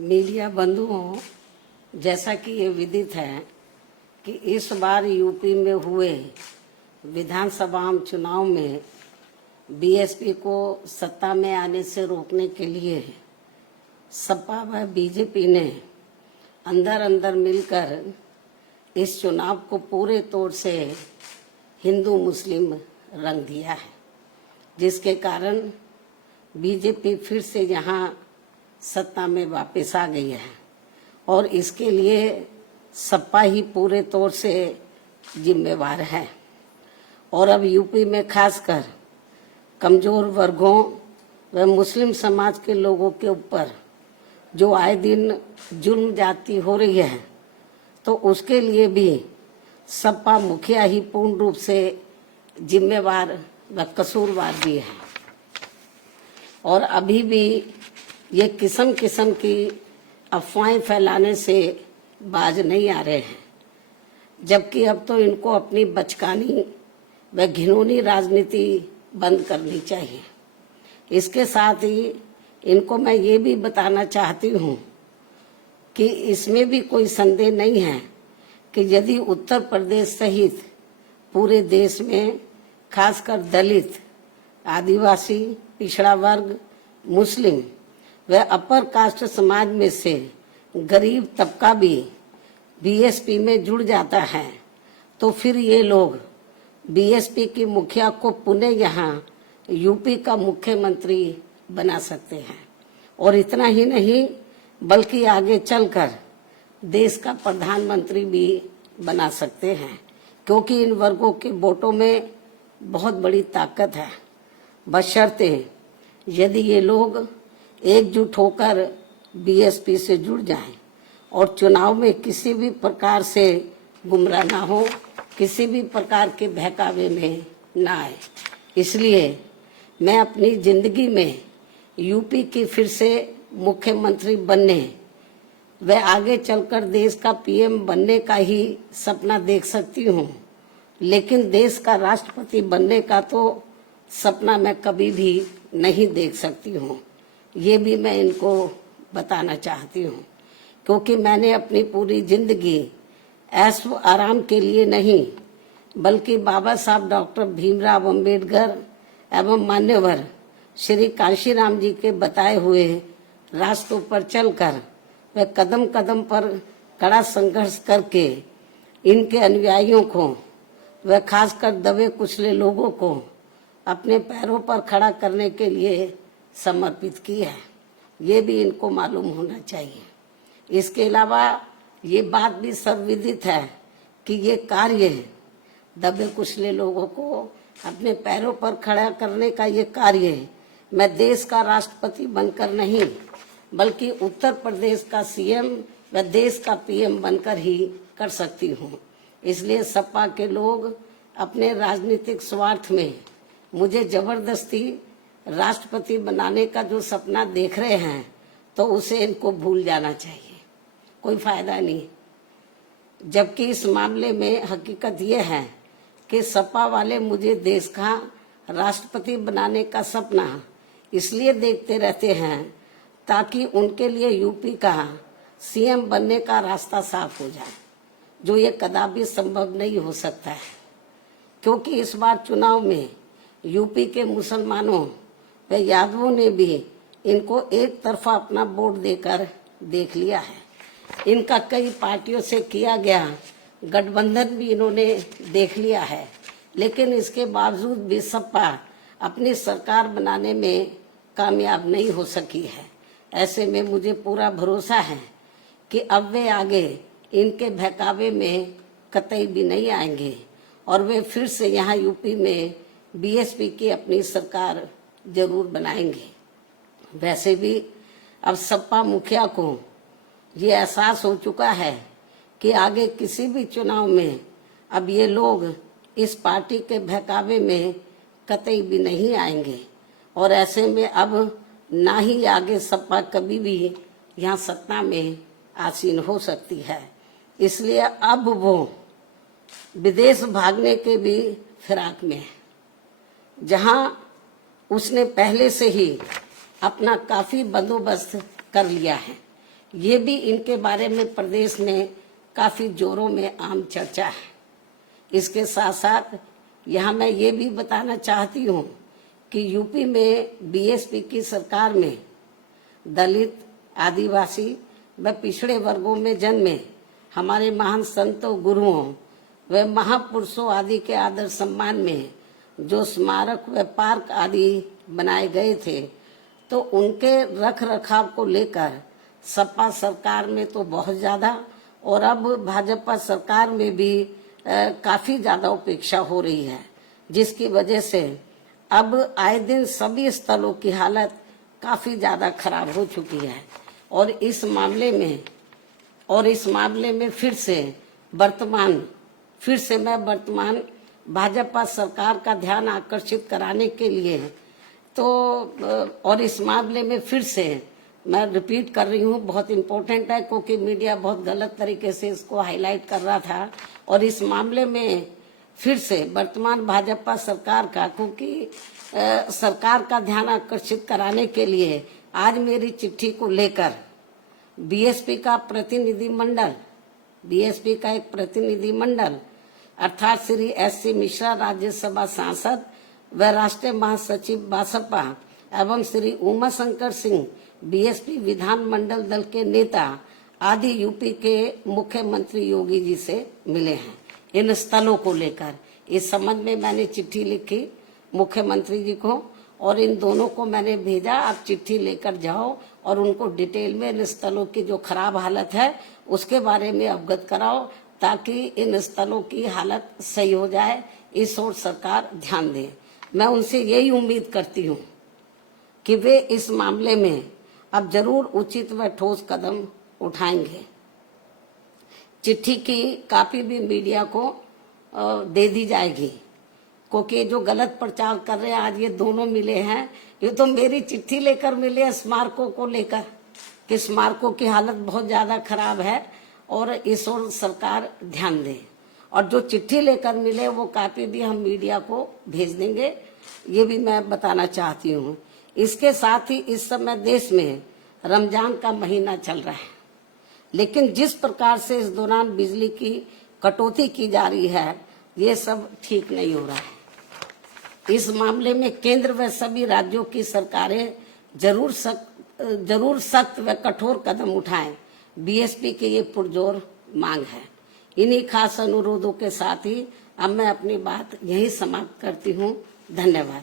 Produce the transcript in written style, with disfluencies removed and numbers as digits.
Media बंधुओं, जैसा कि ये विदित है कि इस बार यूपी में हुए विधानसभा चुनाव में बीएसपी को सत्ता में आने से रोकने के लिए सपा व बीजेपी ने अंदर अंदर मिलकर इस चुनाव को पूरे तौर से हिंदू मुस्लिम रंग दिया है, जिसके कारण बीजेपी फिर से यहाँ सत्ता में वापस आ गई है और इसके लिए सपा ही पूरे तौर से जिम्मेवार है। और अब यूपी में खासकर कमजोर वर्गों व मुस्लिम समाज के लोगों के ऊपर जो आए दिन जुल्म जाती हो रही है, तो उसके लिए भी सपा मुखिया ही पूर्ण रूप से जिम्मेवार व कसूरवार भी है। और अभी भी ये किस्म किस्म की अफवाहें फैलाने से बाज नहीं आ रहे हैं, जबकि अब तो इनको अपनी बचकानी व घिनौनी राजनीति बंद करनी चाहिए। इसके साथ ही इनको मैं ये भी बताना चाहती हूँ कि इसमें भी कोई संदेह नहीं है कि यदि उत्तर प्रदेश सहित पूरे देश में खासकर दलित, आदिवासी, पिछड़ा वर्ग, मुस्लिम व अपर कास्ट समाज में से गरीब तबका भी बीएसपी में जुड़ जाता है, तो फिर ये लोग बीएसपी की मुखिया को पुनः यहाँ यूपी का मुख्यमंत्री बना सकते हैं। और इतना ही नहीं बल्कि आगे चलकर देश का प्रधानमंत्री भी बना सकते हैं, क्योंकि इन वर्गों के वोटों में बहुत बड़ी ताकत है, बशर्ते यदि ये लोग एकजुट होकर बीएसपी से जुड़ जाएं और चुनाव में किसी भी प्रकार से गुमराह ना हो, किसी भी प्रकार के बहकावे में ना आए। इसलिए मैं अपनी जिंदगी में यूपी की फिर से मुख्यमंत्री बनने व आगे चलकर देश का पीएम बनने का ही सपना देख सकती हूँ, लेकिन देश का राष्ट्रपति बनने का तो सपना मैं कभी भी नहीं देख सकती हूँ। ये भी मैं इनको बताना चाहती हूँ, क्योंकि मैंने अपनी पूरी जिंदगी ऐश व आराम के लिए नहीं बल्कि बाबा साहब डॉक्टर भीमराव अंबेडकर एवं मान्यवर श्री कांशीराम जी के बताए हुए रास्तों पर चलकर व कदम कदम पर कड़ा संघर्ष करके इनके अनुयायियों को व खासकर दबे कुचले लोगों को अपने पैरों पर खड़ा करने के लिए समर्पित की है। ये भी इनको मालूम होना चाहिए। इसके अलावा ये बात भी सर्वविदित है कि ये कार्य दबे कुचले लोगों को अपने पैरों पर खड़ा करने का ये कार्य मैं देश का राष्ट्रपति बनकर नहीं बल्कि उत्तर प्रदेश का सीएम व देश का पीएम बनकर ही कर सकती हूँ। इसलिए सपा के लोग अपने राजनीतिक स्वार्थ में मुझे जबरदस्ती राष्ट्रपति बनाने का जो सपना देख रहे हैं, तो उसे इनको भूल जाना चाहिए, कोई फायदा नहीं। जबकि इस मामले में हकीकत यह है कि सपा वाले मुझे देश का राष्ट्रपति बनाने का सपना इसलिए देखते रहते हैं ताकि उनके लिए यूपी का सीएम बनने का रास्ता साफ हो जाए, जो ये कदापि संभव नहीं हो सकता है। क्योंकि इस बार चुनाव में यूपी के मुसलमानों व यादवों ने भी इनको एक तरफा अपना वोट देकर देख लिया है। इनका कई पार्टियों से किया गया गठबंधन भी इन्होंने देख लिया है, लेकिन इसके बावजूद भी सपा अपनी सरकार बनाने में कामयाब नहीं हो सकी है। ऐसे में मुझे पूरा भरोसा है कि अब वे आगे इनके बहकावे में कतई भी नहीं आएंगे और वे फिर से यहाँ यूपी में बीएसपी की अपनी सरकार जरूर बनाएंगे। वैसे भी अब सपा मुखिया को ये एहसास हो चुका है कि आगे किसी भी चुनाव में अब ये लोग इस पार्टी के बहकावे में कतई भी नहीं आएंगे और ऐसे में अब ना ही आगे सपा कभी भी यहाँ सत्ता में आसीन हो सकती है। इसलिए अब वो विदेश भागने के भी फिराक में है, जहाँ उसने पहले से ही अपना काफी बंदोबस्त कर लिया है, ये भी इनके बारे में प्रदेश में काफी जोरों में आम चर्चा है। इसके साथ साथ यहाँ मैं ये भी बताना चाहती हूँ कि यूपी में बीएसपी की सरकार में दलित, आदिवासी व पिछड़े वर्गों में जन्मे हमारे महान संतों, गुरुओं व महापुरुषों आदि के आदर सम्मान में जो स्मारक व पार्क आदि बनाए गए थे, तो उनके रख रखाव को लेकर सपा सरकार में तो बहुत ज्यादा और अब भाजपा सरकार में भी काफी ज्यादा उपेक्षा हो रही है, जिसकी वजह से अब आए दिन सभी स्थलों की हालत काफी ज्यादा खराब हो चुकी है। और इस मामले में फिर से मैं वर्तमान भाजपा सरकार का ध्यान आकर्षित कराने के लिए और इस मामले में फिर से मैं रिपीट कर रही हूँ, बहुत इम्पोर्टेंट है क्योंकि मीडिया बहुत गलत तरीके से इसको हाईलाइट कर रहा था। और इस मामले में फिर से वर्तमान भाजपा सरकार का, क्योंकि सरकार का ध्यान आकर्षित कराने के लिए आज मेरी चिट्ठी को लेकर बीएसपी का एक प्रतिनिधि मंडल अर्थात श्री एस.सी. मिश्रा, राज्यसभा सांसद व राष्ट्रीय महासचिव बसपा एवं श्री उमा शंकर सिंह, बीएसपी विधानमंडल दल के नेता आदि यूपी के मुख्यमंत्री योगी जी से मिले हैं। इन स्थलों को लेकर इस संबंध में मैंने चिट्ठी लिखी मुख्यमंत्री जी को और इन दोनों को मैंने भेजा, आप चिट्ठी लेकर जाओ और उनको डिटेल में इन स्थलों की जो खराब हालत है उसके बारे में अवगत कराओ, ताकि इन स्थलों की हालत सही हो जाए। इस ओर सरकार ध्यान दे। मैं उनसे यही उम्मीद करती हूँ कि वे इस मामले में अब जरूर उचित व ठोस कदम उठाएंगे। चिट्ठी की कॉपी भी मीडिया को दे दी जाएगी, क्योंकि जो गलत प्रचार कर रहे हैं, आज ये दोनों मिले हैं, ये तो मेरी चिट्ठी लेकर मिले स्मारकों को लेकर कि स्मारकों की हालत बहुत ज्यादा खराब है और इस ओर सरकार ध्यान दे। और जो चिट्ठी लेकर मिले वो कॉपी भी हम मीडिया को भेज देंगे, ये भी मैं बताना चाहती हूँ। इसके साथ ही इस समय देश में रमजान का महीना चल रहा है, लेकिन जिस प्रकार से इस दौरान बिजली की कटौती की जा रही है, ये सब ठीक नहीं हो रहा है। इस मामले में केंद्र व सभी राज्यों की सरकारें जरूर सख्त व कठोर कदम उठाएं। बीएसपी की ये पुरजोर मांग है। इन्हीं खास अनुरोधों के साथ ही अब मैं अपनी बात यहीं समाप्त करती हूँ। धन्यवाद।